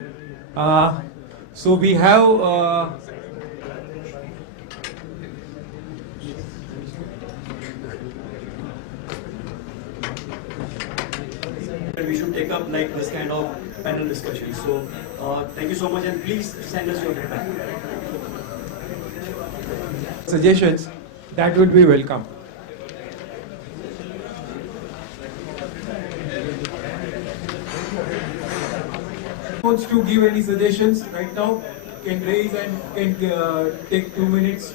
So we have we should take up like this kind of panel discussion. So thank you so much, and please send us your feedback. suggestions that would be welcome. Wants to give any suggestions right now can raise and can take 2 minutes.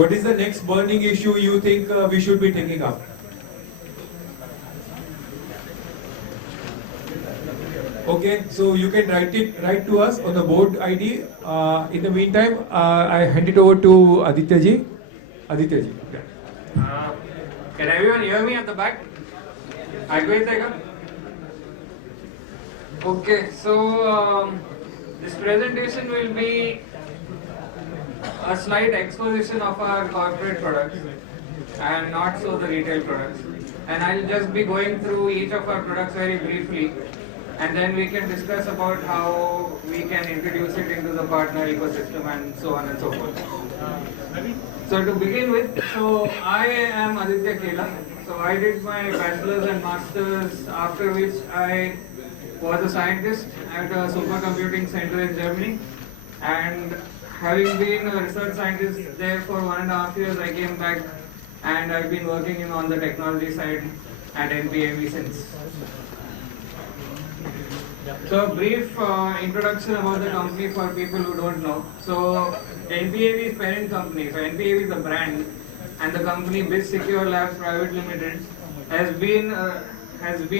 What is the next burning issue you think we should be taking up? Okay, so you can write to us on the board ID. In the meantime, I hand it over to Aditya ji. Aditya ji. Can everyone hear me at the back? Okay, so this presentation will be a slight exposition of our corporate products and not so the retail products. And I'll just be going through each of our products very briefly, and then we can discuss about how we can introduce it into the partner ecosystem and so on and so forth. So to begin with, so I am Aditya Kela. So I did my bachelor's and master's, after which I was a scientist at a supercomputing center in Germany, and having been a research scientist there for 1.5 years, I came back and I've been working on the technology side at NPAV since. So a brief introduction about the company for people who don't know. So NPAV's parent company, so NPAV is a brand, and the company Biz Secure Labs Private Limited has been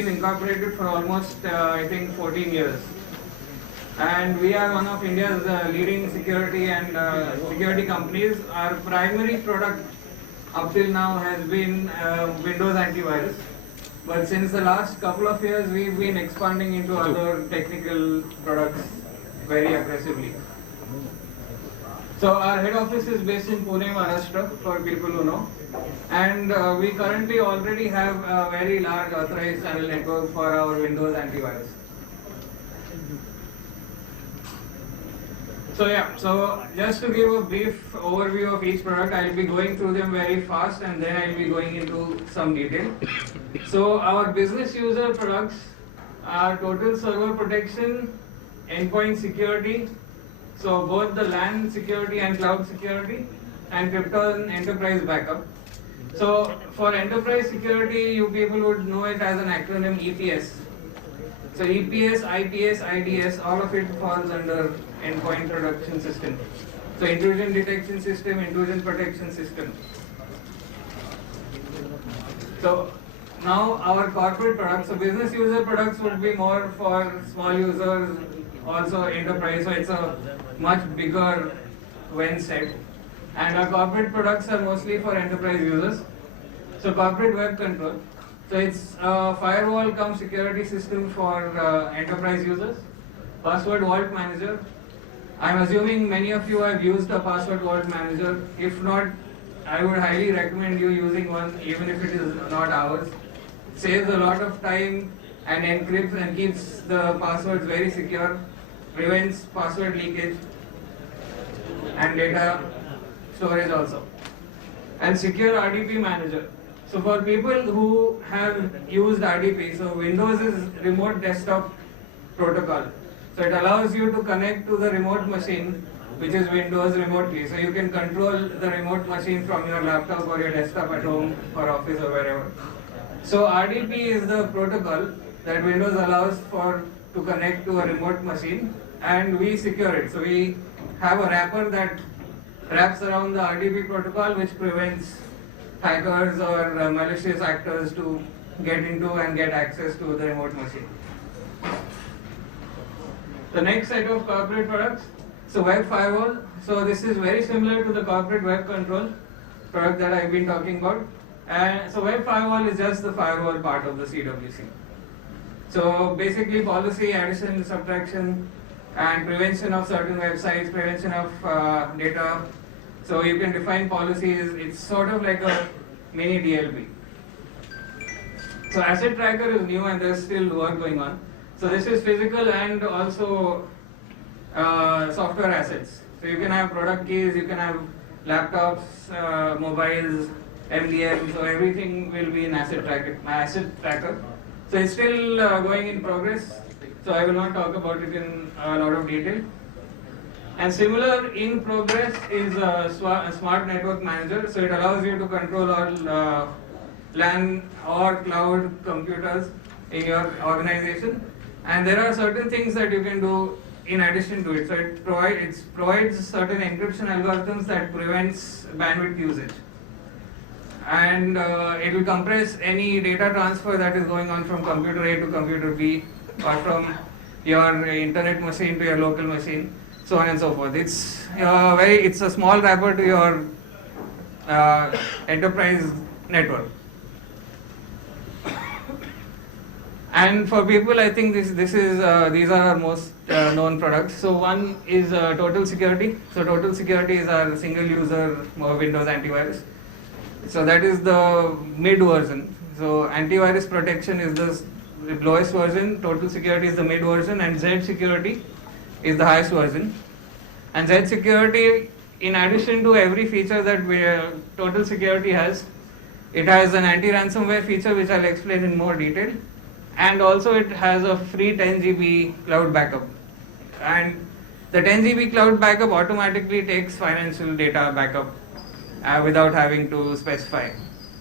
incorporated for almost I think 14 years. And we are one of India's leading security and security companies. Our primary product up till now has been Windows antivirus. But since the last couple of years, we've been expanding into other technical products very aggressively. So our head office is based in Pune, Maharashtra, for people who know. And we currently already have a very large authorized channel network for our Windows antivirus. So yeah, so just to give a brief overview of each product, I'll be going through them very fast and then I'll be going into some detail. So our business user products are total server protection, endpoint security, so both the LAN security and cloud security, and crypto and enterprise backup. So for enterprise security, you people would know it as an acronym EPS. So EPS, IPS, IDS, all of it falls under endpoint protection system. So intrusion detection system, intrusion protection system. So now our corporate products, so business user products would be more for small users, also enterprise, so it's a much bigger when set. And our corporate products are mostly for enterprise users. So corporate web control. So it's a firewall cum security system for enterprise users. Password vault manager. I'm assuming many of you have used a password vault manager. If not, I would highly recommend you using one, even if it is not ours. Saves a lot of time and encrypts and keeps the passwords very secure, prevents password leakage and data storage also. And secure RDP manager. So for people who have used RDP, so Windows is remote desktop protocol. So it allows you to connect to the remote machine, which is Windows remotely. So you can control the remote machine from your laptop or your desktop at home or office or wherever. So RDP is the protocol that Windows allows to connect to a remote machine, and we secure it. So we have a wrapper that wraps around the RDP protocol, which prevents hackers or malicious actors to get into and get access to the remote machine. The next set of corporate products, so web firewall. So this is very similar to the corporate web control product that I've been talking about. And so web firewall is just the firewall part of the CWC. So basically policy addition, subtraction, and prevention of certain websites, prevention of data. So you can define policies. It's sort of like a mini DLP. So asset tracker is new and there's still work going on. So this is physical and also software assets. So you can have product keys, you can have laptops, mobiles, MDM, so everything will be in asset tracker. So it's still going in progress, so I will not talk about it in a lot of detail. And similar in progress is a smart network manager, so it allows you to control all LAN or cloud computers in your organization. And there are certain things that you can do in addition to it. So it provides certain encryption algorithms that prevents bandwidth usage. And it will compress any data transfer that is going on from computer A to computer B or from your internet machine to your local machine, so on and so forth. It's a small wrapper to your enterprise network. And for people, I think these are our most known products. So one is Total Security. So Total Security is our single user Windows antivirus. So that is the mid version. So antivirus protection is the lowest version, Total Security is the mid version, and Z Security is the highest version. And Z Security, in addition to every feature that Total Security has, it has an anti-ransomware feature which I'll explain in more detail. And also it has a free 10 GB cloud backup. And the 10 GB cloud backup automatically takes financial data backup without having to specify.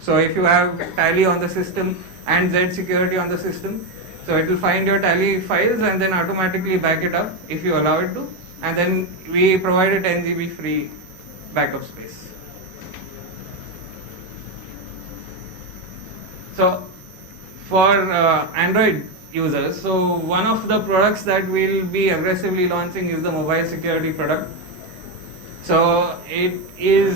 So if you have Tally on the system and Z Security on the system, so it will find your Tally files and then automatically back it up if you allow it to. And then we provide a 10 GB free backup space. So for Android users, so one of the products that we'll be aggressively launching is the mobile security product. So it is,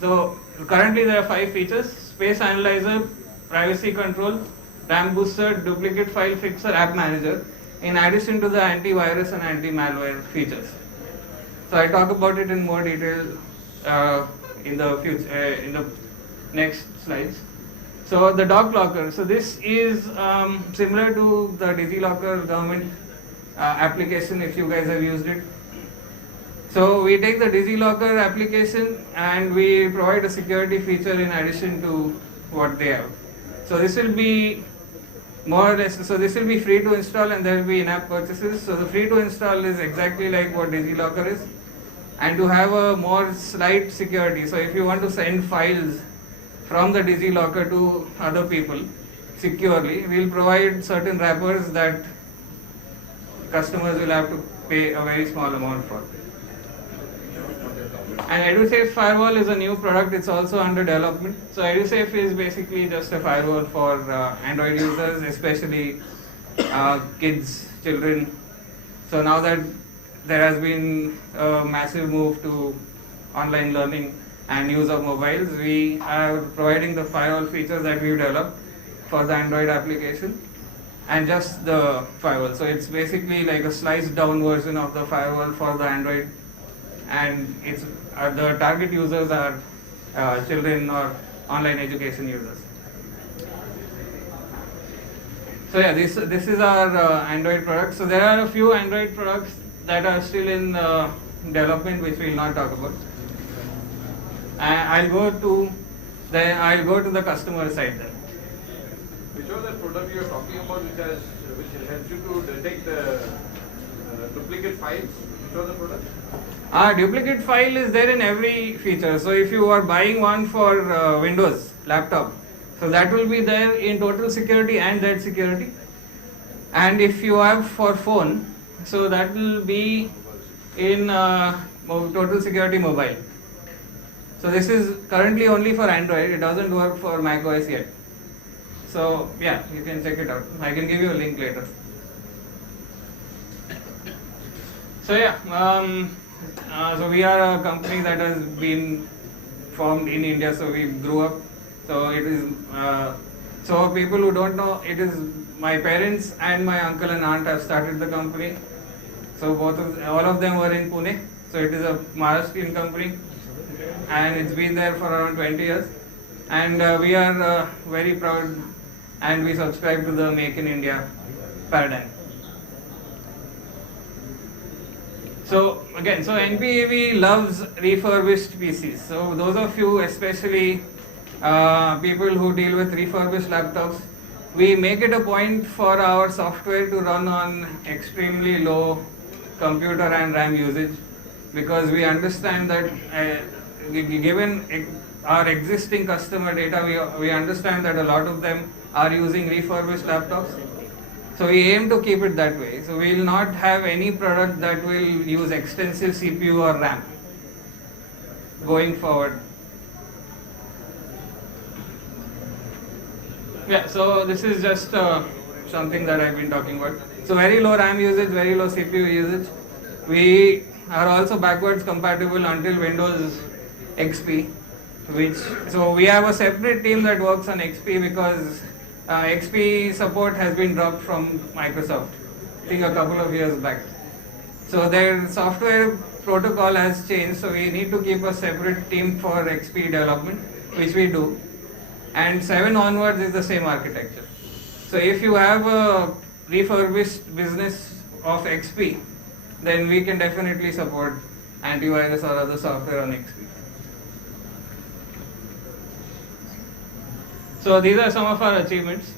so currently there are 5 features: space analyzer, privacy control, RAM booster, duplicate file fixer, app manager, in addition to the antivirus and anti-malware features. So I'll talk about it in more detail in the next slides. So the dock locker, so this is similar to the DigiLocker government application, if you guys have used it. So we take the DigiLocker application and we provide a security feature in addition to what they have. So this will be more or less, so this will be free to install and there will be in-app purchases. So the free to install is exactly like what DigiLocker is. And to have a more slight security, so if you want to send files from the DigiLocker to other people securely, we'll provide certain wrappers that customers will have to pay a very small amount for. And EduSafe Firewall is a new product, it's also under development. So EduSafe is basically just a firewall for Android users, especially kids, children. So now that there has been a massive move to online learning and use of mobiles, we are providing the firewall features that we've developed for the Android application and just the firewall. So it's basically like a sliced down version of the firewall for the Android, and it's the target users are children or online education users. So yeah, this is our Android product. So there are a few Android products that are still in development which we will not talk about. I'll go to the customer side then. Which was the product you are talking about which helps you to detect the duplicate files? Which was the product? Duplicate file is there in every feature. So if you are buying one for Windows laptop, so that will be there in Total Security and Z Security. And if you have for phone, so that will be in Total Security Mobile. So this is currently only for Android, it doesn't work for macOS yet. So yeah, you can check it out. I can give you a link later. So yeah, so we are a company that has been formed in India, so we grew up. So it is, so people who don't know, it is my parents and my uncle and aunt have started the company. So all of them were in Pune. So it is a Maharashtrian company, and it's been there for around 20 years. And we are very proud and we subscribe to the Make in India paradigm. So again, so NPAV loves refurbished PCs. So those of you, especially people who deal with refurbished laptops, we make it a point for our software to run on extremely low computer and RAM usage, because we understand that given our existing customer data, we understand that a lot of them are using refurbished laptops. So we aim to keep it that way. So we will not have any product that will use extensive CPU or RAM going forward. Yeah, so this is just something that I've been talking about. So very low RAM usage, very low CPU usage. We are also backwards compatible until Windows XP, so we have a separate team that works on XP because XP support has been dropped from Microsoft, I think a couple of years back. So their software protocol has changed, so we need to keep a separate team for XP development, which we do. And 7 onwards is the same architecture. So if you have a refurbished business of XP, then we can definitely support antivirus or other software on XP. So these are some of our achievements.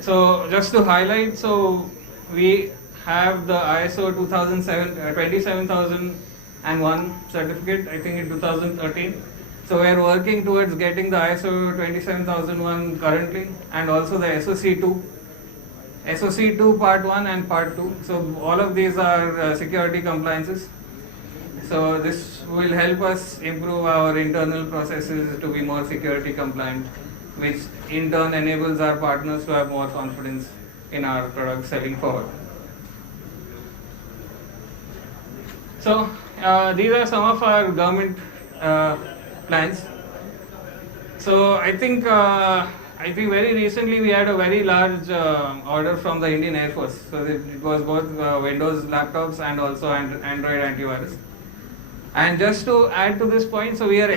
So just to highlight, so we have the ISO 27001 certificate, I think in 2013. So we are working towards getting the ISO 27001 currently, and also the SOC2. SOC2 part 1 and part 2. So all of these are security compliances. So this will help us improve our internal processes to be more security compliant, which in turn enables our partners to have more confidence in our product selling forward. So these are some of our government plans. So I think very recently we had a very large order from the Indian Air Force. So it was both Windows laptops and also Android antivirus. And just to add to this point, so we are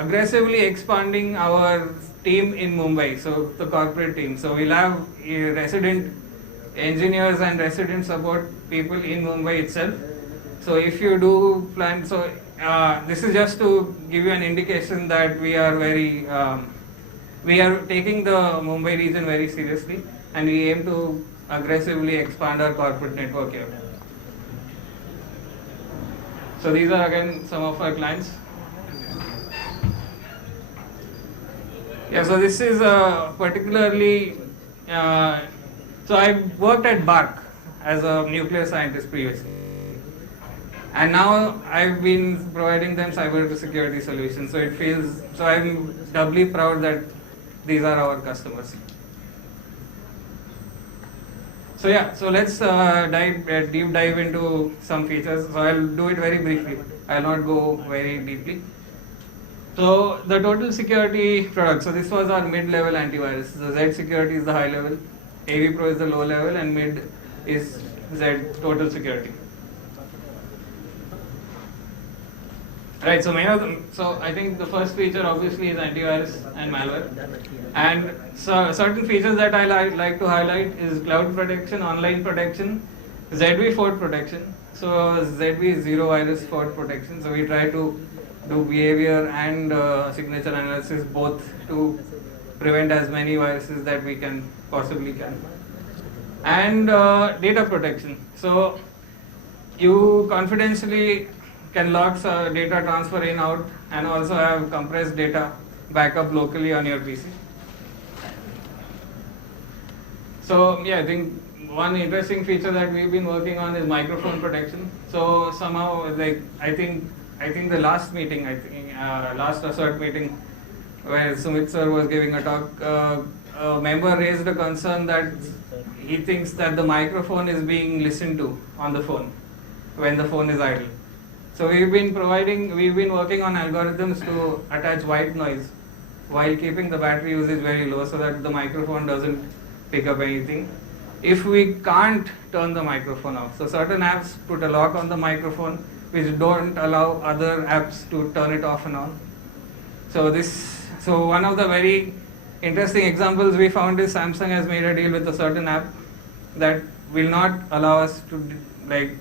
aggressively expanding our team in Mumbai, so the corporate team. So we'll have resident engineers and resident support people in Mumbai itself. So if you do plan, so this is just to give you an indication that we are taking the Mumbai region very seriously, and we aim to aggressively expand our corporate network here. So these are again some of our clients. Yeah, so this is particularly, so I worked at BARC as a nuclear scientist previously. And now I've been providing them cyber security solutions. So so I'm doubly proud that these are our customers. So yeah, so let's deep dive into some features. So I'll do it very briefly. I'll not go very deeply. So the total security product. So this was our mid-level antivirus. The Z security is the high level, AV Pro is the low level, and mid is Z total security. Right, so I think the first feature obviously is antivirus and malware. And so certain features that I like to highlight is cloud protection, online protection, ZV fault protection. So ZV is zero virus fault protection. So we try to do behavior and signature analysis both to prevent as many viruses that we possibly can. And data protection. So you confidentially can lock data transfer in out and also have compressed data backup locally on your PC. So yeah, I think one interesting feature that we've been working on is microphone protection. So somehow, like I think the last meeting, last ASIRT meeting, where Sumit sir was giving a talk, a member raised a concern that he thinks that the microphone is being listened to on the phone when the phone is idle. So we've been working on algorithms to attach white noise while keeping the battery usage very low so that the microphone doesn't pick up anything. If we can't turn the microphone off, so certain apps put a lock on the microphone which don't allow other apps to turn it off and on. So one of the very interesting examples we found is Samsung has made a deal with a certain app that will not allow us to like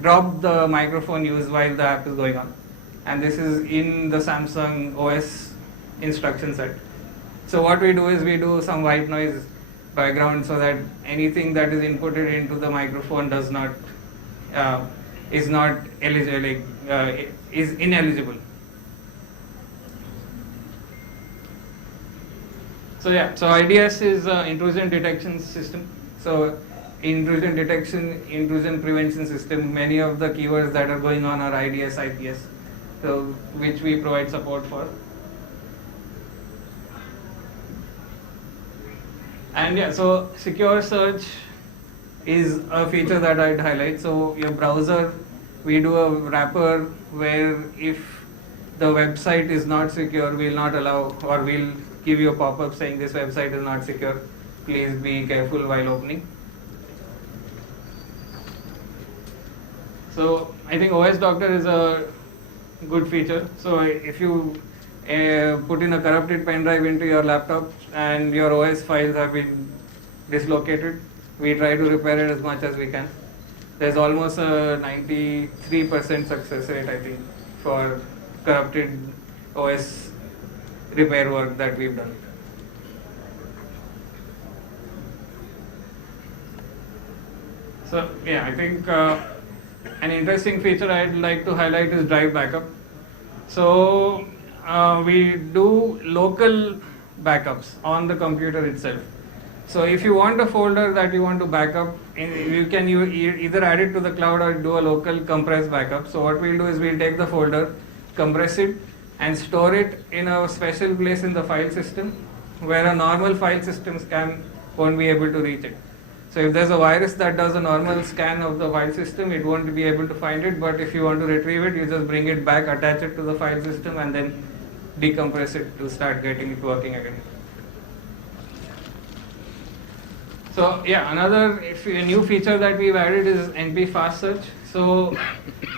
drop the microphone use while the app is going on, and this is in the Samsung OS instruction set. So what we do is we do some white noise background so that anything that is inputted into the microphone does not is not eligible, is ineligible. So yeah, so IDS is intrusion detection system. So intrusion detection, intrusion prevention system, many of the keywords that are going on are IDS, IPS, so which we provide support for. And yeah, so secure search is a feature that I'd highlight. So your browser, we do a wrapper where if the website is not secure, we'll not allow, or we'll give you a pop-up saying this website is not secure. Please be careful while opening. So I think OS Doctor is a good feature. So if you put in a corrupted pen drive into your laptop and your OS files have been dislocated, we try to repair it as much as we can. There's almost a 93% success rate, I think, for corrupted OS repair work that we've done. So yeah, I think an interesting feature I'd like to highlight is drive backup. So we do local backups on the computer itself. So if you want a folder that you want to backup, you can either add it to the cloud or do a local compressed backup. So what we'll do is we'll take the folder, compress it, and store it in a special place in the file system where a normal file system scan won't be able to reach it. So if there's a virus that does a normal scan of the file system, it won't be able to find it, but if you want to retrieve it, you just bring it back, attach it to the file system, and then decompress it to start getting it working again. So yeah, another new feature that we've added is NP Fast Search. So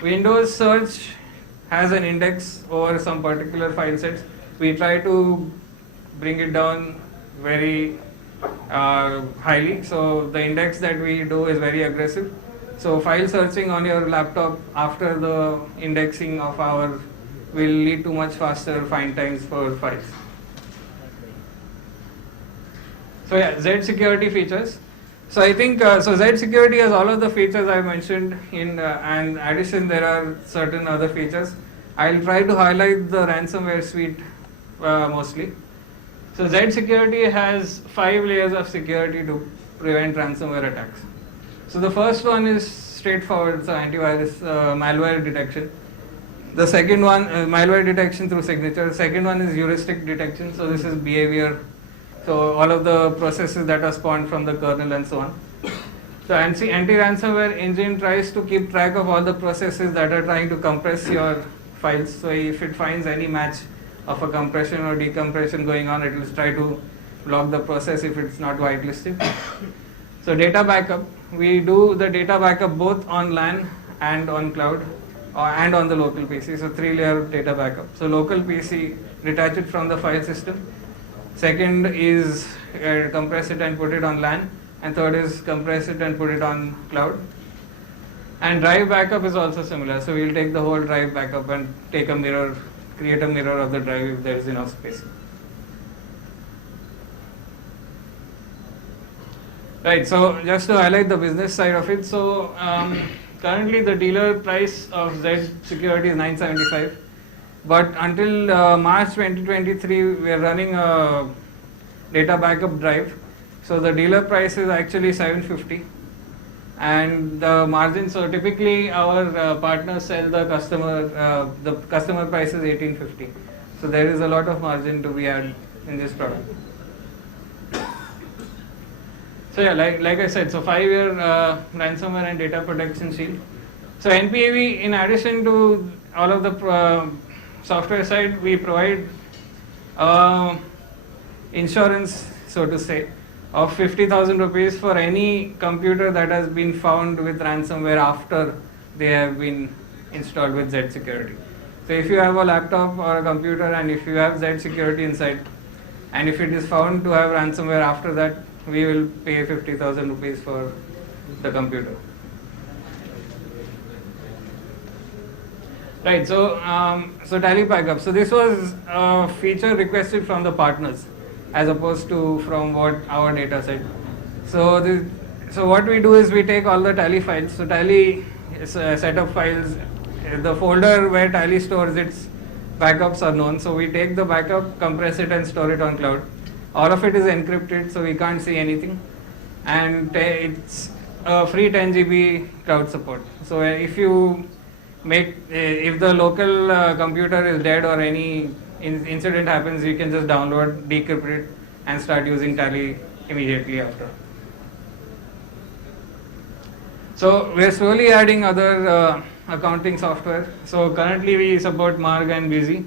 Windows Search has an index over some particular file sets. We try to bring it down very highly. So the index that we do is very aggressive. So file searching on your laptop after the indexing of our will lead to much faster find times for files. So yeah, Z security features. So I think so Z security has all of the features I mentioned in and in addition there are certain other features. I'll try to highlight the ransomware suite mostly. So Z security has 5 layers of security to prevent ransomware attacks. So the first one is straightforward, so antivirus malware detection. The second one, malware detection through signature. The second one is heuristic detection. So this is behavior. So all of the processes that are spawned from the kernel and so on. So anti-ransomware engine tries to keep track of all the processes that are trying to compress your files. So if it finds any match of a compression or decompression going on, it will try to block the process if it's not whitelisted. So data backup, we do the data backup both on LAN and on cloud and on the local PC. So 3-layer data backup. So local PC, detach it from the file system. Second is compress it and put it on LAN. And third is compress it and put it on cloud. And drive backup is also similar. So we'll take the whole drive backup and take a mirror, create a mirror of the drive if there is enough space. Right, so just to highlight the business side of it. So currently the dealer price of Z security is $975. But until March 2023, we are running a data backup drive. So the dealer price is actually $750. And the margin, so typically our partners sell the customer price is $1850. So there is a lot of margin to be had in this product. So yeah, like I said, so 5-year ransomware and data protection shield. So NPAV, in addition to all of the software side, we provide insurance, so to say, of 50,000 rupees for any computer that has been found with ransomware after they have been installed with Z security. So if you have a laptop or a computer and if you have Z security inside, and if it is found to have ransomware after that, we will pay 50,000 rupees for the computer. Right, so Tally backup. So this was a feature requested from the partners as opposed to from what our data said. So what we do is we take all the Tally files. So Tally is a set of files. The folder where Tally stores its backups are known. So we take the backup, compress it, and store it on cloud. All of it is encrypted, so we can't see anything. And it's a free 10 GB cloud support. So if the local computer is dead or any incident happens, you can just download, decrypt it, and start using Tally immediately after. So we're slowly adding other accounting software. So currently we support Marg and Busy,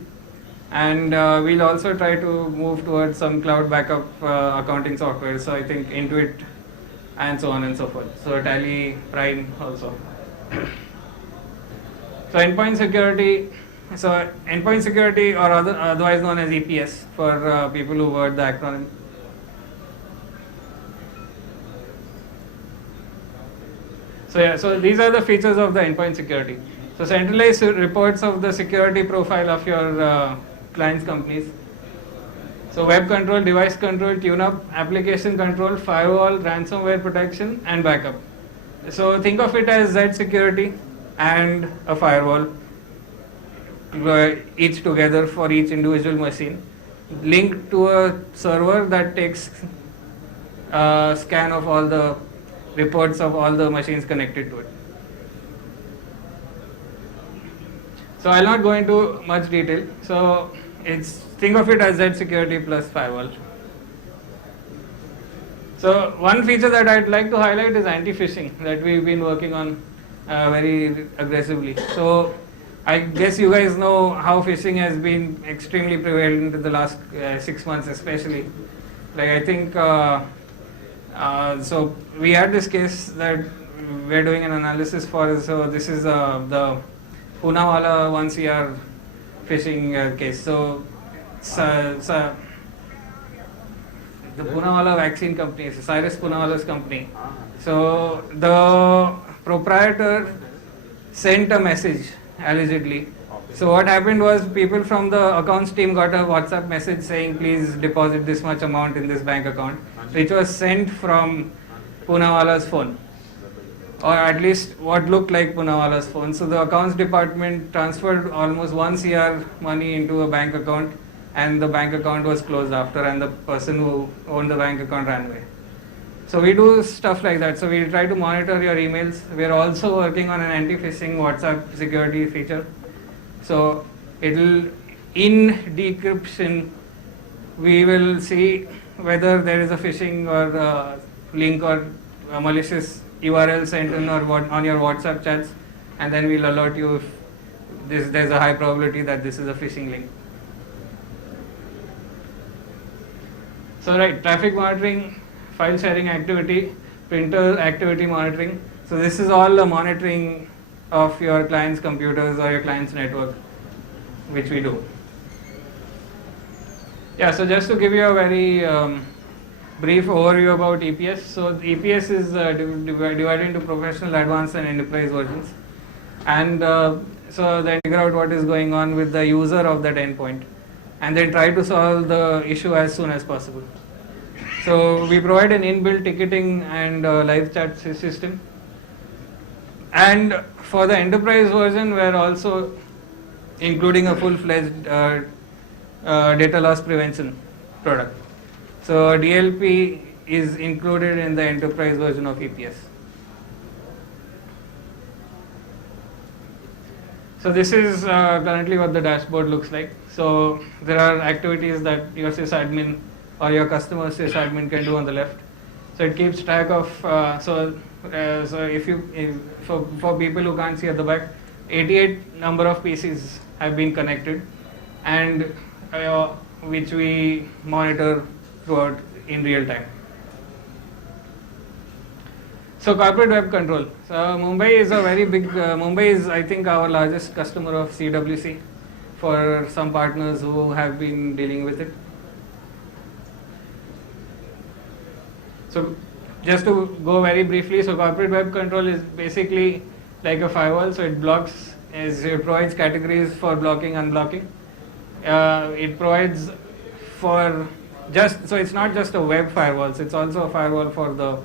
and we'll also try to move towards some cloud backup accounting software. So I think Intuit and so on and so forth. So Tally Prime also. So endpoint security, or otherwise known as EPS for people who word the acronym. So these are the features of the endpoint security. So centralized reports of the security profile of your clients' companies. So web control, device control, tune-up, application control, firewall, ransomware protection, and backup. So think of it as Z security and a firewall, each together for each individual machine, linked to a server that takes a scan of all the reports of all the machines connected to it. So I'll not go into much detail. So think of it as Z security plus firewall. So one feature that I'd like to highlight is anti-phishing that we've been working on very aggressively. So I guess you guys know how phishing has been extremely prevalent in the last 6 months, especially. Like I think, so we had this case that we're doing an analysis for. So this is the Poonawalla 1 CR phishing case. So the Poonawalla vaccine company, Cyrus Poonawalla's company. So the proprietor sent a message allegedly. So what happened was people from the accounts team got a WhatsApp message saying please deposit this much amount in this bank account, which was sent from Poonawalla's phone, or at least what looked like Poonawalla's phone. So the accounts department transferred almost 1 CR money into a bank account, and the bank account was closed after, and the person who owned the bank account ran away. So we do stuff like that. So we try to monitor your emails. We are also working on an anti-phishing WhatsApp security feature. So it'll, in decryption, we will see whether there is a phishing or link or a malicious URL sent in or on your WhatsApp chats, and then we'll alert you if there's a high probability that this is a phishing link. So right, traffic monitoring, file sharing activity, printer activity monitoring. So this is all the monitoring of your client's computers or your client's network, which we do. Yeah, so just to give you a very brief overview about EPS. So the EPS is divided into professional, advanced, and enterprise versions. And so then figure out what is going on with the user of that endpoint, and then try to solve the issue as soon as possible. So we provide an inbuilt ticketing and live chat system. And for the enterprise version, we're also including a full-fledged data loss prevention product. So DLP is included in the enterprise version of EPS. So this is currently what the dashboard looks like. So there are activities that your sysadmin or your customer sysadmin can do on the left. So it keeps track of, so for people who can't see at the back, 88 number of PCs have been connected, and which we monitor throughout in real time. So corporate web control. So Mumbai is a very big, Mumbai is I think our largest customer of CWC for some partners who have been dealing with it. So just to go very briefly, so corporate web control is basically like a firewall. So it blocks, it provides categories for blocking, unblocking. It provides for so it's not just a web firewall, so it's also a firewall for the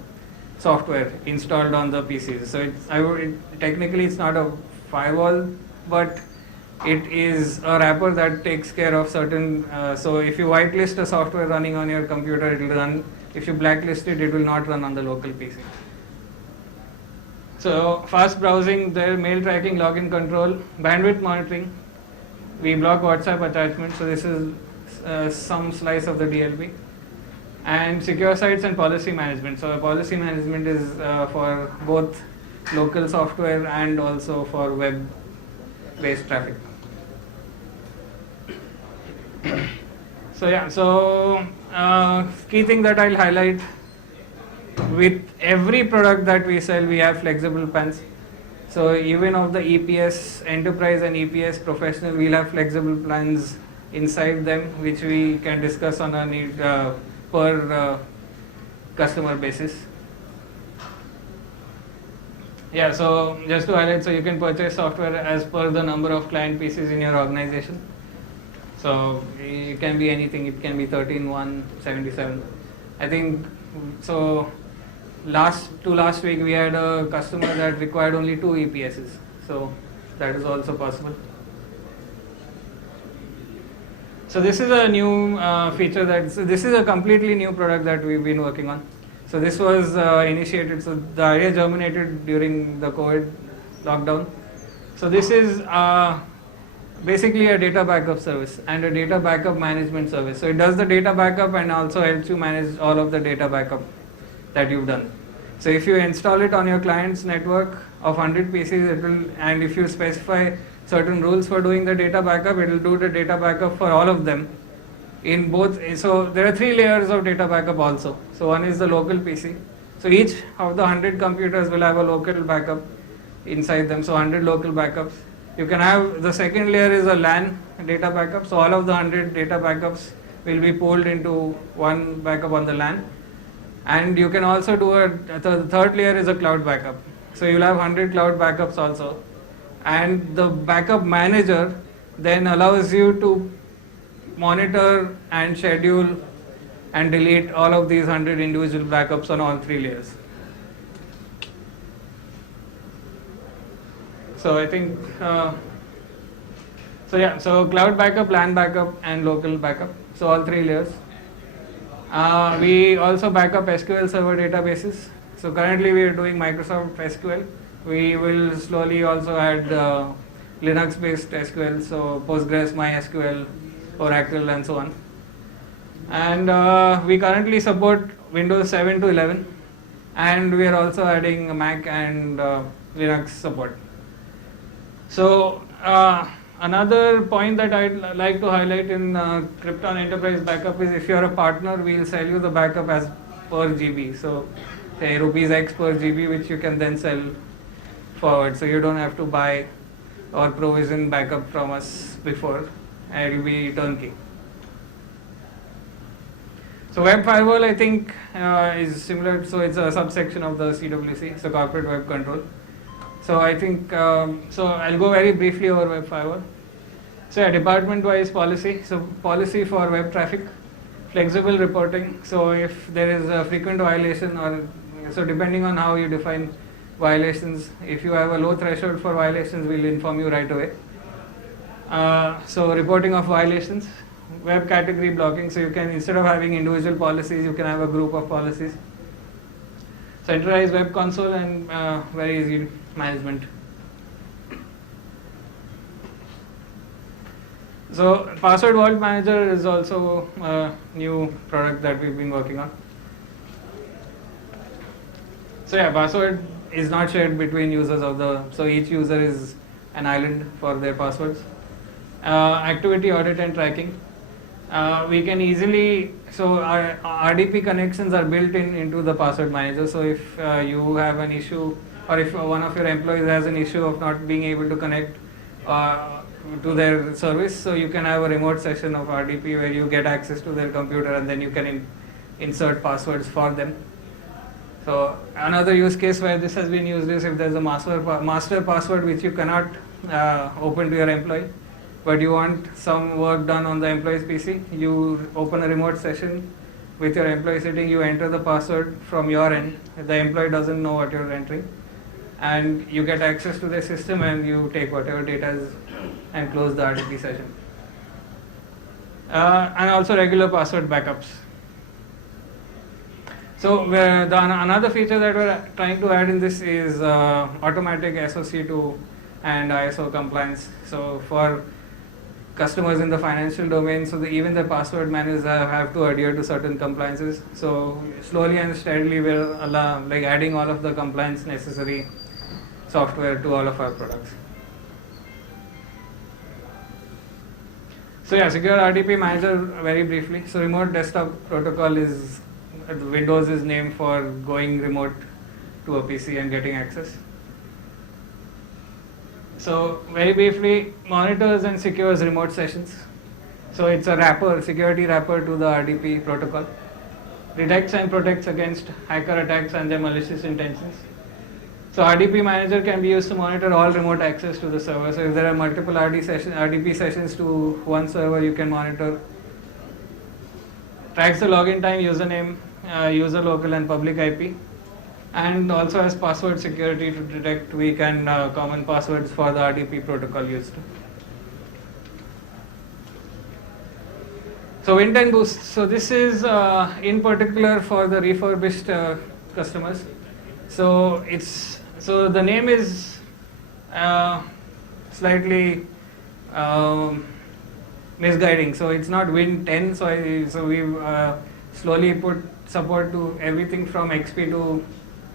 software installed on the PCs. So technically it's not a firewall, but it is a wrapper that takes care of certain, so if you whitelist a software running on your computer, it will run. If you blacklist it, it will not run on the local PC. So fast browsing, their mail tracking, login control, bandwidth monitoring. We block WhatsApp attachments, so this is some slice of the DLP. And secure sites and policy management. So policy management is for both local software and also for web-based traffic. So yeah, so key thing that I'll highlight, with every product that we sell, we have flexible plans. So even of the EPS Enterprise and EPS Professional, we'll have flexible plans inside them, which we can discuss on a need per customer basis. Yeah, so just to highlight, so you can purchase software as per the number of client PCs in your organization. So it can be anything, it can be 13,177. I think, so last week we had a customer that required only 2 EPSs. So that is also possible. So this is a new feature this is a completely new product that we've been working on. So this was initiated, so the idea germinated during the COVID lockdown. So this is basically a data backup service and a data backup management service. So it does the data backup and also helps you manage all of the data backup that you've done. So if you install it on your client's network of 100 PCs, it will, and if you specify certain rules for doing the data backup, it will do the data backup for all of them in both. So there are 3 layers of data backup also. So one is the local PC. So each of the 100 computers will have a local backup inside them. So 100 local backups. You can have, the second layer is a LAN data backup. So all of the 100 data backups will be pulled into one backup on the LAN. And you can also do the third layer is a cloud backup. So you'll have 100 cloud backups also. And the backup manager then allows you to monitor and schedule and delete all of these 100 individual backups on all 3 layers. So I think, so yeah, so cloud backup, LAN backup and local backup. So all 3 layers. We also backup SQL server databases. So currently we are doing Microsoft SQL. We will slowly also add Linux based SQL, so Postgres, MySQL, Oracle and so on. And we currently support Windows 7 to 11 and we are also adding Mac and Linux support. So another point that I'd like to highlight in Krypton Enterprise Backup is if you're a partner, we'll sell you the backup as per GB. So say rupees X per GB, which you can then sell forward. So you don't have to buy or provision backup from us before, and it will be turnkey. So web firewall, I think, is similar. So it's a subsection of the CWC, so corporate web control. So I think, so I'll go very briefly over web firewall. So yeah, department-wise policy. So policy for web traffic, flexible reporting. So if there is a frequent violation, or so depending on how you define violations, if you have a low threshold for violations, we'll inform you right away. So reporting of violations, web category blocking. So you can, instead of having individual policies, you can have a group of policies. Centralized web console and very easy management. So password vault manager is also a new product that we've been working on. So yeah, password is not shared between users of the, so each user is an island for their passwords. Activity audit and tracking. We can easily, so our RDP connections are built into the password manager. So if you have an issue, or if one of your employees has an issue of not being able to connect to their service, so you can have a remote session of RDP where you get access to their computer and then you can insert passwords for them. So another use case where this has been used is if there's a master password which you cannot open to your employee, but you want some work done on the employee's PC, you open a remote session with your employee sitting, you enter the password from your end, the employee doesn't know what you're entering, and you get access to the system and you take whatever data is and close the RDP session. And also regular password backups. So another feature that we're trying to add in this is automatic SOC2 and ISO compliance. So for customers in the financial domain, so even the password managers have to adhere to certain compliances. So slowly and steadily we're adding all of the compliance necessary software to all of our products. So yeah, secure RDP manager very briefly. So remote desktop protocol is Windows is named for going remote to a PC and getting access. So very briefly, monitors and secures remote sessions. So it's a wrapper, security wrapper to the RDP protocol. Detects and protects against hacker attacks and their malicious intentions. So RDP manager can be used to monitor all remote access to the server. So if there are multiple RDP sessions to one server, you can monitor. Tracks the login time, username, user local and public IP, and also has password security to detect weak and common passwords for the RDP protocol used. So Win10 Boost. So this is in particular for the refurbished customers. So the name is slightly misguiding. So it's not Win10. So we've slowly put support to everything from XP to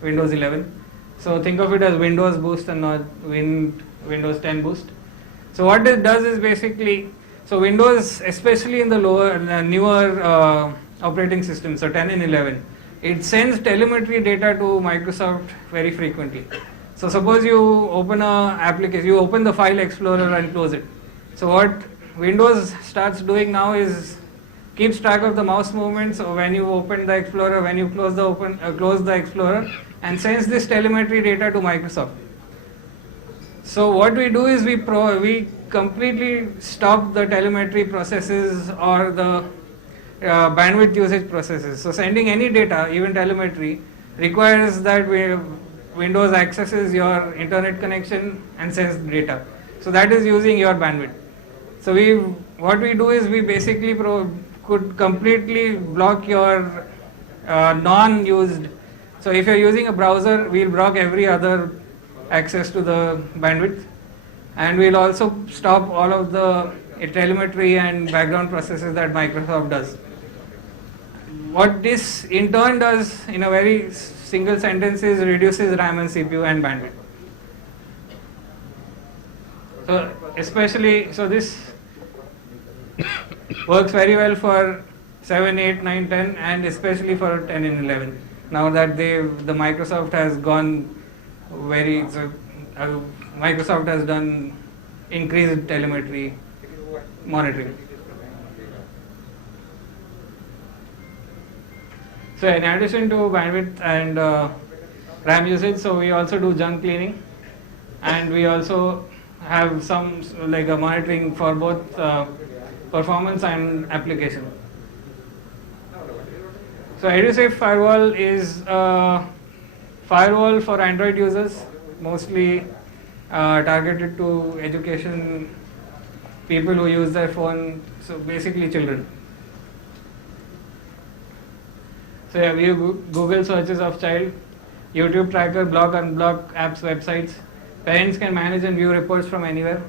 Windows 11. So think of it as Windows Boost and not Windows 10 Boost. So what it does is basically, so Windows, especially in the newer operating systems, so 10 and 11, it sends telemetry data to Microsoft very frequently. So suppose you open a application, you open the File Explorer and close it. So what Windows starts doing now is keeps track of the mouse movements when you open the Explorer, when you close the Explorer, and sends this telemetry data to Microsoft. So what we do is we completely stop the telemetry processes or the bandwidth usage processes. So sending any data, even telemetry, requires that Windows accesses your internet connection and sends data. So that is using your bandwidth. So what we do is we basically could completely block your non-used. So if you're using a browser, we'll block every other access to the bandwidth, and we'll also stop all of the telemetry and background processes that Microsoft does. What this in turn does in a very single sentence is reduces RAM and CPU and bandwidth. So especially, so this works very well for 7, 8, 9, 10 and especially for 10 and 11. Now that the Microsoft has gone Microsoft has done increased telemetry monitoring. So in addition to bandwidth and RAM usage, so we also do junk cleaning, and we also have some like a monitoring for both performance and application. So EduSafe Firewall is a firewall for Android users, mostly targeted to education people who use their phone, so basically children. So yeah, we do Google searches of child, YouTube tracker, block, unblock apps, websites. Parents can manage and view reports from anywhere.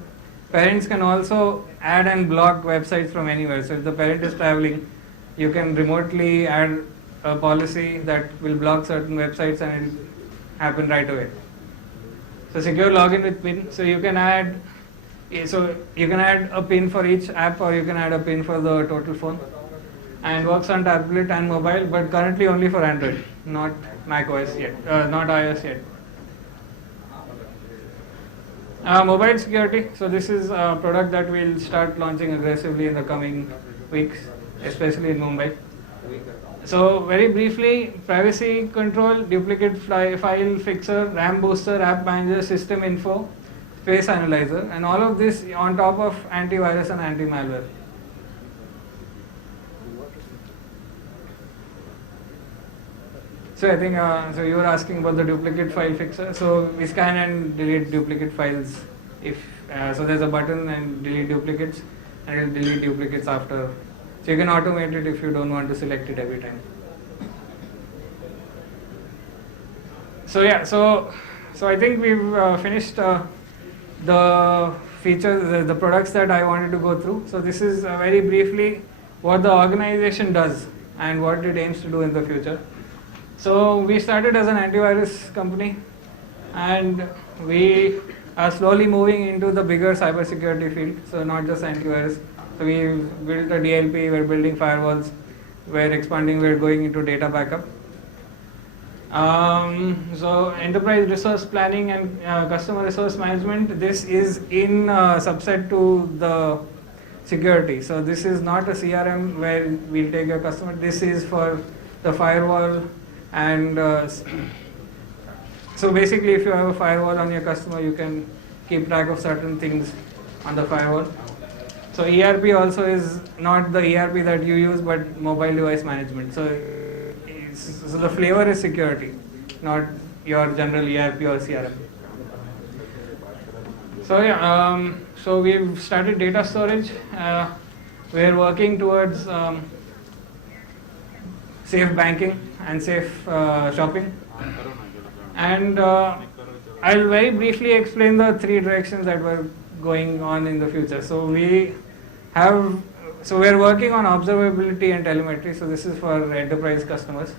Parents can also add and block websites from anywhere. So if the parent is traveling, you can remotely add a policy that will block certain websites and it will happen right away. So secure login with PIN. So you can add a PIN for each app, or you can add a PIN for the total phone. And works on tablet and mobile, but currently only for Android, not Mac OS yet, not iOS yet. Mobile security. So this is a product that we'll start launching aggressively in the coming weeks, especially in Mumbai. So very briefly, privacy control, duplicate file fixer, RAM booster, app manager, system info, face analyzer, and all of this on top of antivirus and anti-malware. So I think, so you were asking about the duplicate file fixer. So we scan and delete duplicate files. If so, there's a button and delete duplicates, and it'll delete duplicates after. So you can automate it if you don't want to select it every time. So yeah, so I think we've finished the features, the products that I wanted to go through. So this is very briefly what the organization does and what it aims to do in the future. So we started as an antivirus company, and we are slowly moving into the bigger cybersecurity field. So not just antivirus. So we built a DLP, we're building firewalls, we're expanding, we're going into data backup. So enterprise resource planning and customer resource management, this is in subset to the security. So this is not a CRM where we'll take a customer, this is for the firewall. And so basically if you have a firewall on your customer, you can keep track of certain things on the firewall. So ERP also is not the ERP that you use, but mobile device management. So the flavor is security, not your general ERP or CRM. So yeah, so we've started data storage. We're working towards safe banking and safe shopping. And I'll very briefly explain the three directions that we're going on in the future. So we're working on observability and telemetry. So this is for enterprise customers.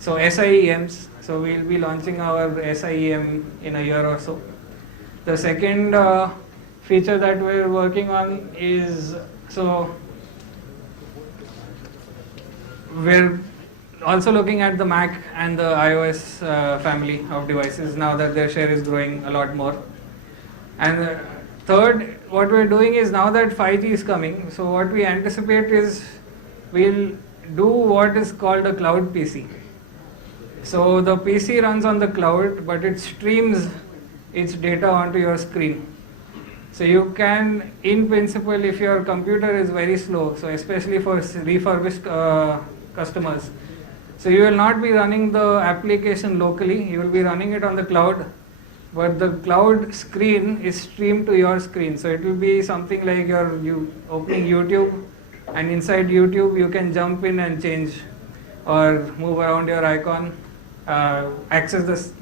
So SIEMs. So we'll be launching our SIEM in a year or so. The second feature that we're working on is, so we're also looking at the Mac and the iOS family of devices now that their share is growing a lot more. And third, what we're doing is now that 5G is coming, so what we anticipate is we'll do what is called a cloud PC. So the PC runs on the cloud, but it streams its data onto your screen. So you can, in principle, if your computer is very slow, so especially for refurbished customers, so you will not be running the application locally, you will be running it on the cloud, but the cloud screen is streamed to your screen. So it will be something like you opening YouTube, and inside YouTube you can jump in and change or move around your icon, access this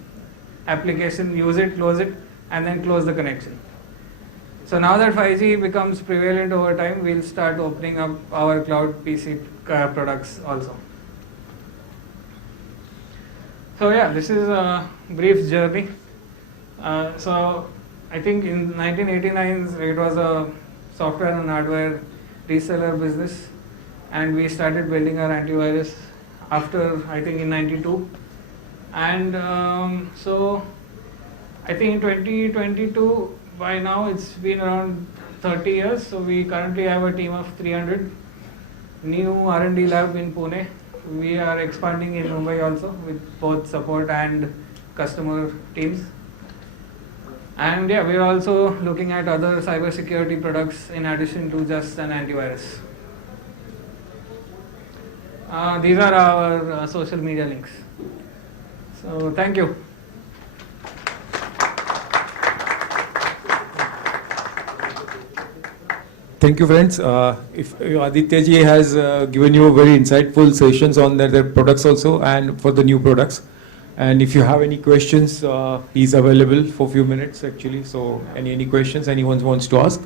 application, use it, close it, and then close the connection. So now that 5G becomes prevalent over time, we'll start opening up our cloud PC products also. So yeah, this is a brief journey. So I think in 1989 it was a software and hardware reseller business, and we started building our antivirus after, I think, in 92. And so I think in 2022, by now it's been around 30 years. So we currently have a team of 300, new R&D lab in Pune. We are expanding in Mumbai also with both support and customer teams. And yeah, we are also looking at other cybersecurity products in addition to just an antivirus. These are our social media links. So thank you. Thank you, friends. If Aditya ji has given you a very insightful sessions on their products also and for the new products. And if you have any questions, he's available for a few minutes actually. So any questions anyone wants to ask?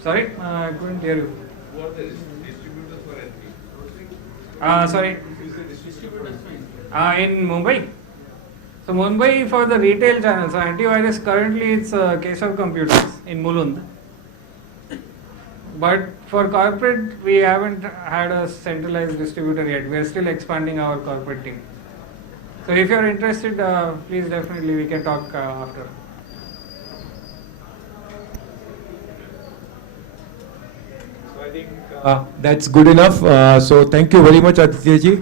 Sorry, I couldn't hear you. What is distributor for NP? Sorry. In Mumbai. So Mumbai for the retail channel. So antivirus currently it's Keshav Computers in Mulund. But for corporate, we haven't had a centralized distributor yet. We are still expanding our corporate team. So if you're interested, please definitely we can talk after. So I That's good enough. So thank you very much, Aditya ji.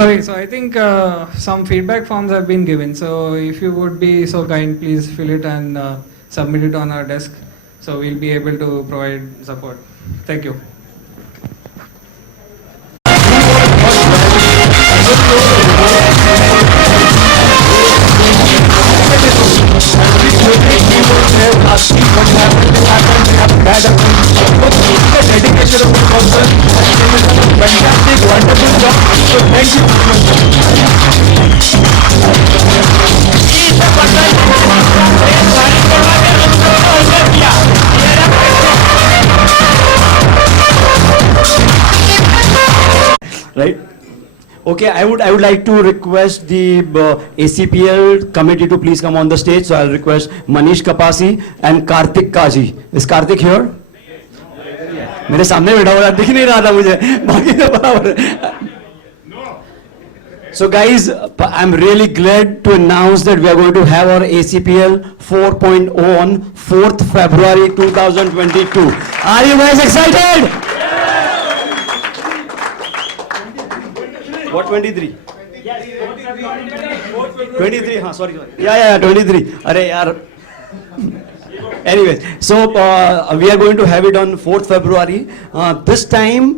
Okay, so I think some feedback forms have been given. So if you would be so kind, please fill it and submit it on our desk. So we'll be able to provide support. Thank you. Dedication of the person, fantastic, wonderful job. So thank you. Right? Okay, I would like to request the ACPL committee to please come on the stage. So I'll request Manish Kapasi and Karthik Kaji. Is Karthik here? मेरे सामने बैठा हुआ दिख नहीं रहा था मुझे बाकी तो बराबर So guys, I'm really glad to announce that we are going to have our ACPL 4.0 on 4th February 2022. Are you guys excited? What 23? 23, हाँ sorry. Yeah, 23. अरे यार. Anyways, so we are going to have it on 4th February. This time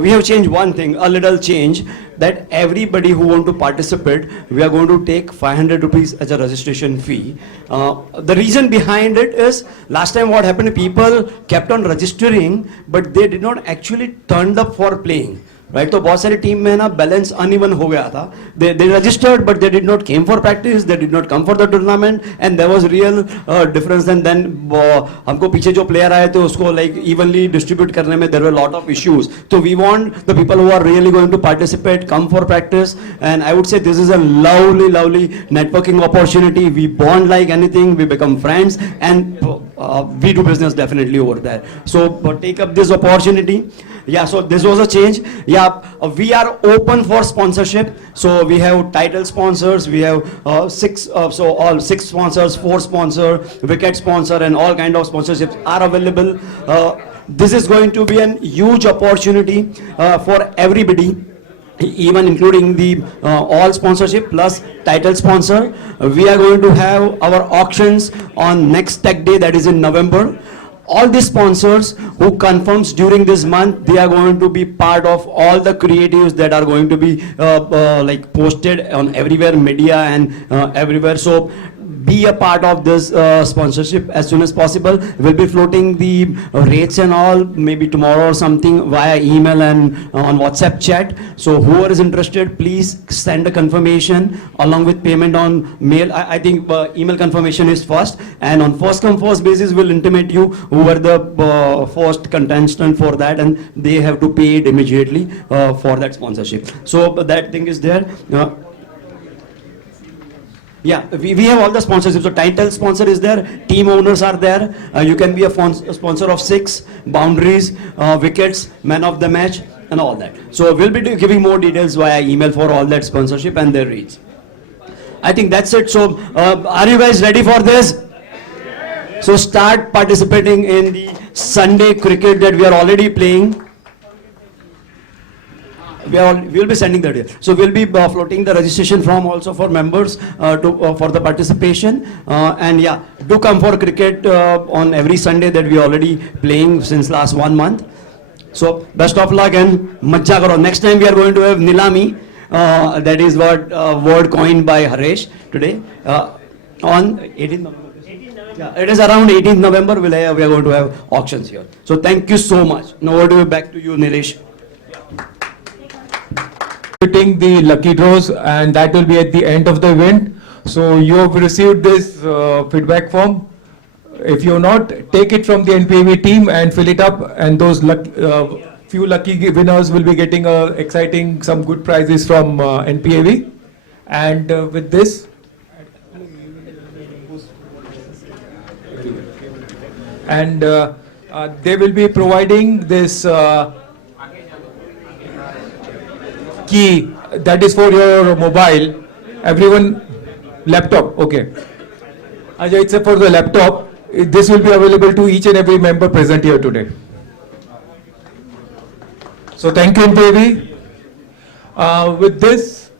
we have changed one thing, a little change, that everybody who want to participate, we are going to take 500 rupees as a registration fee. The reason behind it is, last time what happened, people kept on registering, but they did not actually turn up for playing. Right, तो बहुत सारी team में ना balance uneven हो गया था. They registered but they did not came for practice, they did not come for the tournament, and there was real difference. And then हमको पीछे जो player आए थे उसको like evenly distribute करने में there were a lot of issues. So we want the people who are really going to participate come for practice, and I would say this is a lovely networking opportunity. We bond like anything, we become friends, and we do business definitely over there. So take up this opportunity. Yeah, so this was a change. Yeah, we are open for sponsorship. So we have title sponsors. We have all 6 sponsors, 4 sponsor, wicket sponsor, and all kind of sponsorships are available. This is going to be a huge opportunity for everybody, even including the all sponsorship plus title sponsor. We are going to have our auctions on next tech day, that is in November. All the sponsors who confirms during this month, they are going to be part of all the creatives that are going to be like posted on everywhere, media and everywhere. So be a part of this sponsorship as soon as possible. We'll be floating the rates and all maybe tomorrow or something via email and on WhatsApp chat. So whoever is interested, please send a confirmation along with payment on mail. I think email confirmation is first, and on first come first basis we'll intimate you who are the first contestant for that, and they have to pay it immediately for that sponsorship. So that thing is there. Yeah, we have all the sponsorships. So title sponsor is there, team owners are there. You can be a sponsor of 6, boundaries, wickets, man of the match, and all that. So we'll be giving more details via email for all that sponsorship and their reads. I think that's it. So are you guys ready for this? So start participating in the Sunday cricket that we are already playing. We'll be sending that here. So we'll be floating the registration form also for members for the participation. And yeah, do come for cricket on every Sunday that we are already playing since last 1 month. So best of luck and majja karo. Next time we are going to have Nilami. That is what word coined by Haresh today on 18th November. Yeah, it is around 18th November. We are going to have auctions here. So thank you so much. Now over back to you, Nilesh. Putting the lucky draws, and that will be at the end of the event. So you have received this feedback form. If you not, take it from the NPAV team and fill it up, and those few lucky winners will be getting exciting some good prizes from NPAV. And with this, and they will be providing this key that is for your mobile. Everyone, Laptop, okay. Ajay, it's for the laptop. This will be available to each and every member present here today. So thank you, Devi. With this,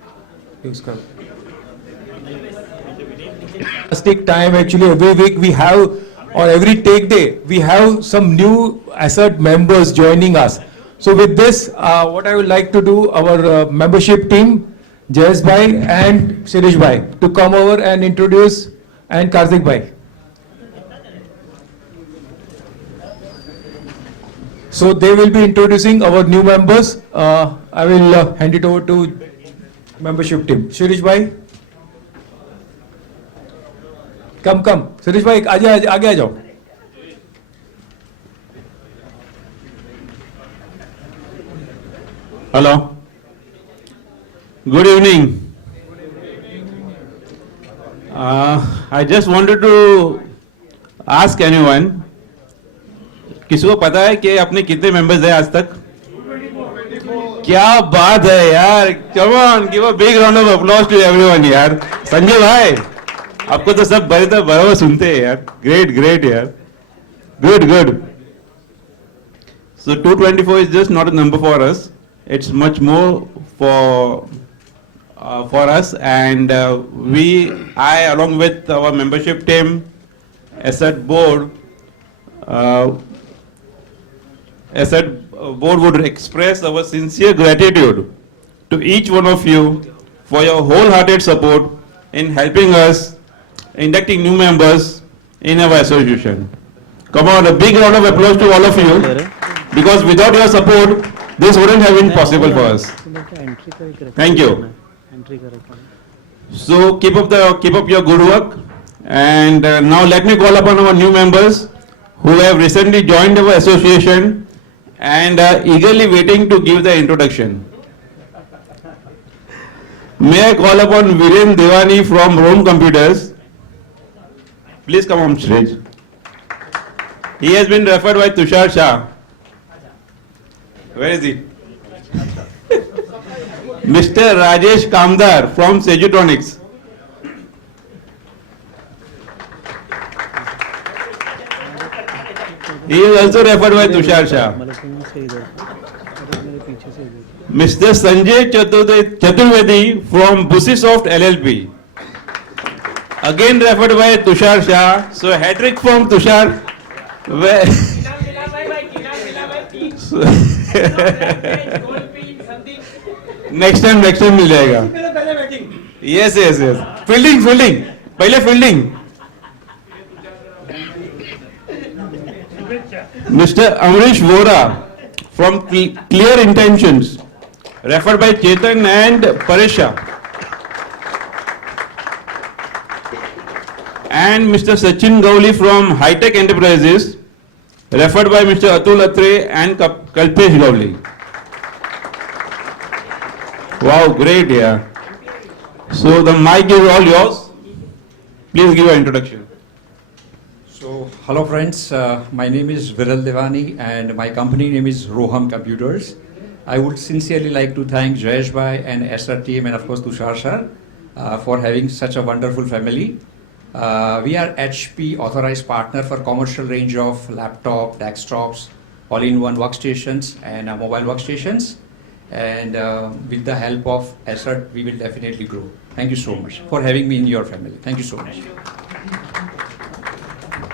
fantastic time actually. Every week we have, or every Tech Day, we have some new ASIRT members joining us. So with this, what I would like to do, our membership team, Jayesh Bhai and Shirish Bhai, to come over and introduce, and Karthik Bhai. So they will be introducing our new members. I will hand it over to membership team. Shirish Bhai. Come. Shirish Bhai, आगे आ जाओ. Hello. Good evening. I just wanted to ask anyone, किसी को पता है कि अपने कितने members हैं आज तक? क्या बात है यार! Come on, give a big round of applause to everyone यार. संजय भाई, आपको तो सब बराबर सुनते हैं यार. Great यार. Good. So 224 is just not a number for us. It's much more for us, and I along with our membership team, ASIRT board, ASIRT board would express our sincere gratitude to each one of you for your wholehearted support in helping us inducting new members in our association. Come on, a big round of applause to all of you, because without your support, this wouldn't have been possible for us. Thank you. So keep up your good work, and now let me call upon our new members who have recently joined our association and are eagerly waiting to give their introduction. May I call upon Viren Devani from Rome Computers? Please come on stage. He has been referred by Tushar Shah. Where is he? Mr. Rajesh Kamdar from Sejutronics. He is also referred by Tushar Shah. Mr. Sanjay Chaturvedi from Busisoft LLP. Again referred by Tushar Shah. So hat-trick from Tushar. Next time मिल जाएगा. Yes. Fielding. पहले fielding. Mr. Amrish Vora from Clear Intentions, referred by Chetan and Parisha. And Mr. Sachin Gowli from High Tech Enterprises, referred by Mr. Atul Atre and Kalpesh Gowli. Wow, great, yeah. So the mic is all yours. Please give your introduction. So, hello friends, my name is Viral Devani and my company name is Roham Computers. I would sincerely like to thank Jayesh Bhai and ASIRT team and of course Tushar Sir for having such a wonderful family. We are HP authorized partner for commercial range of laptop, desktops, all-in-one workstations and mobile workstations. And with the help of ASIRT, we will definitely grow. Thank you so much for having me in your family. Thank you so much.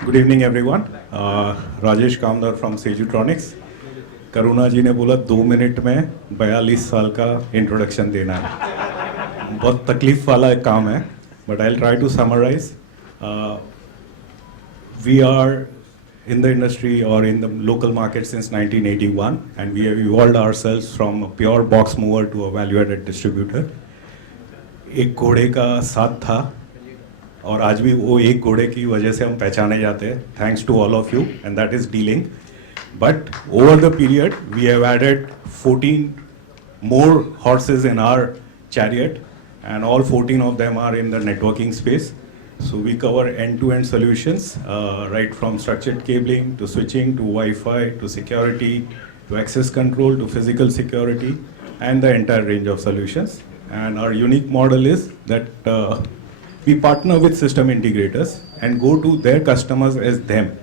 Good evening everyone. Rajesh Kamdar from Sejutronics. Karuna ji ने बोला 2 minute में 42 साल का introduction देना है. बहुत तकलीफ वाला काम है, but I will try to summarise. We are in the industry or in the local market since 1981, and we have evolved ourselves from a pure box mover to a value-added distributor. एक घोड़े का साथ था और आज भी वो एक घोड़े की वजह से हम पहचाने जाते हैं. Thanks to all of you, and that is dealing. But over the period, we have added 14 more horses in our chariot, and all 14 of them are in the networking space. So we cover end-to-end solutions, right from structured cabling to switching to Wi-Fi to security to access control to physical security and the entire range of solutions. And our unique model is that we partner with system integrators and go to their customers as them.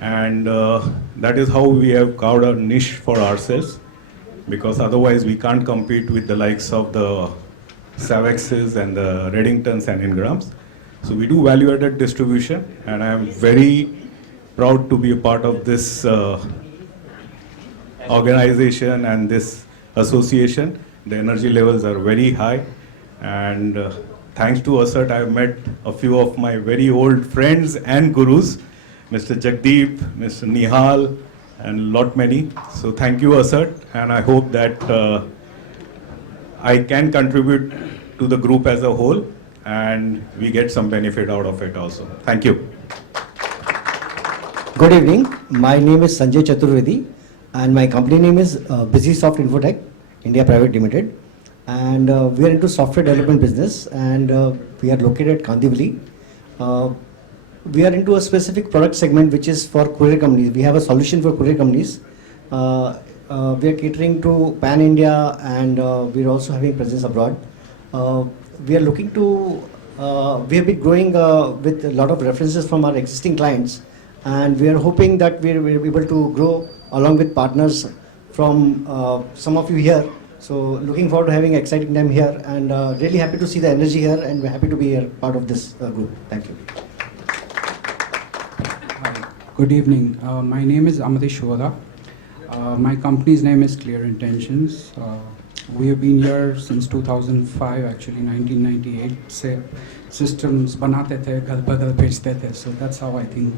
And that is how we have carved a niche for ourselves, because otherwise we can't compete with the likes of the Savexes and the Reddingtons and Ingrams. So we do value-added distribution, and I am very proud to be a part of this organization and this association. The energy levels are very high, and thanks to ASIRT, I have met a few of my very old friends and gurus, Mr. Jagdeep, Mr. Nihal, and lot many. So thank you, ASIRT, and I hope that I can contribute to the group as a whole, and we get some benefit out of it also. Thank you. Good evening. My name is Sanjay Chaturvedi, and my company name is Busysoft Infotech India Private Limited, and we are into software development business, and we are located at Kandivali. We are into a specific product segment which is for courier companies. We have a solution for courier companies. We are catering to Pan India, and we are also having presence abroad. We are looking to, we have been growing with a lot of references from our existing clients, and we are hoping that we will be able to grow along with partners from some of you here. So looking forward to having an exciting time here, and really happy to see the energy here, and we're happy to be here, part of this group. Thank you. Good evening. My name is Amadish Shoda. My company's name is Clear Intentions. We have been here since 2005, actually 1998. से systems बनाते थे, घर बदल भेजते थे. So that's how I think,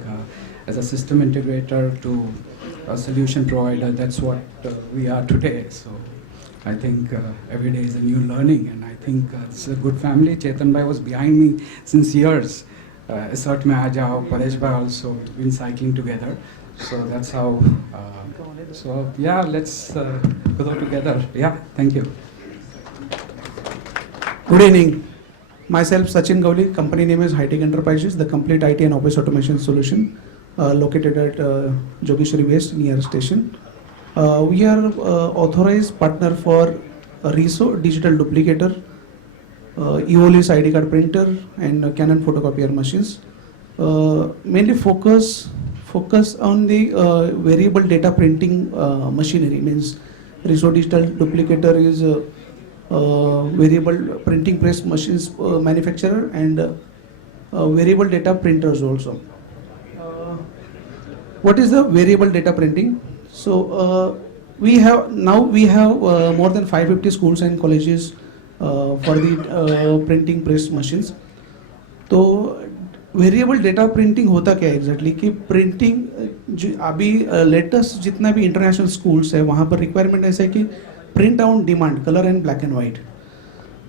as a system integrator to a solution provider, that's what we are today. So I think every day is a new learning, and I think it's a good family. Chetan bhai was behind me since years. ASIRT mein aa jao, Paresh bhai also been cycling together. So that's how. So yeah, let's go together. Yeah, thank you. Good evening. Myself Sachin Gowli. Company name is High-Tech Enterprises, the complete IT and office automation solution, located at Jogeshwari West near station. We are authorized partner for RISO digital duplicator, Eolis ID card printer, and Canon photocopier machines. Mainly focus on the variable data printing machinery. Means RISO digital duplicator is variable printing press machines manufacturer, and variable data printers also. What is the variable data printing? So we have more than 550 schools and colleges for the printing press machines. तो variable data printing होता क्या है exactly कि printing अभी latest जितना भी international schools है वहाँ पर रिक्वायरमेंट ऐसा है कि print on demand, colour and black and white.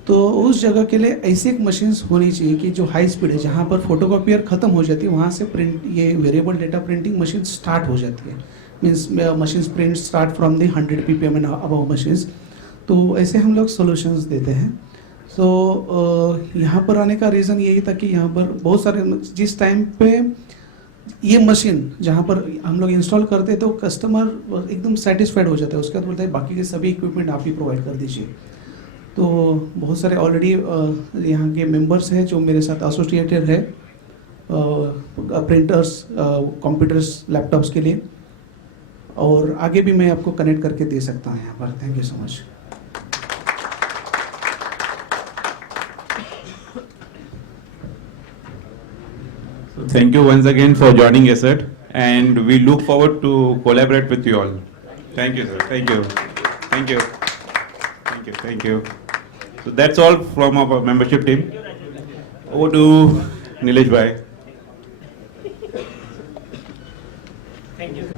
तो उस जगह के लिए ऐसी एक मशीन्स होनी चाहिए कि जो हाई स्पीड है, जहाँ पर फोटोकॉपियर ख़त्म हो जाती है वहाँ से प्रिंट ये variable data printing machine start हो जाती है. Means machines print start from the 100 ppm and above machines. तो ऐसे हम लोग सोल्यूशंस देते हैं. तो यहाँ पर आने का रीज़न यही था कि यहाँ पर बहुत सारे जिस टाइम पे ये मशीन जहाँ पर हम लोग इंस्टॉल करते हैं तो कस्टमर एकदम सेटिस्फाइड हो जाता है. उसके बाद बोलता है बाकी के सभी इक्विपमेंट आप ही प्रोवाइड कर दीजिए. तो बहुत सारे ऑलरेडी यहाँ के मेंबर्स हैं जो मेरे साथ एसोसिएटेड है प्रिंटर्स, कंप्यूटर्स, लैपटॉप्स के लिए, और आगे भी मैं आपको कनेक्ट करके दे सकता हूँ यहाँ पर. Thank you so much. Thank you once again for joining ASIRT, and we look forward to collaborate with you all. Thank you, sir. Thank you. Thank you. Thank you. Thank you. So that's all from our membership team. Over to Nilesh bhai. Thank you.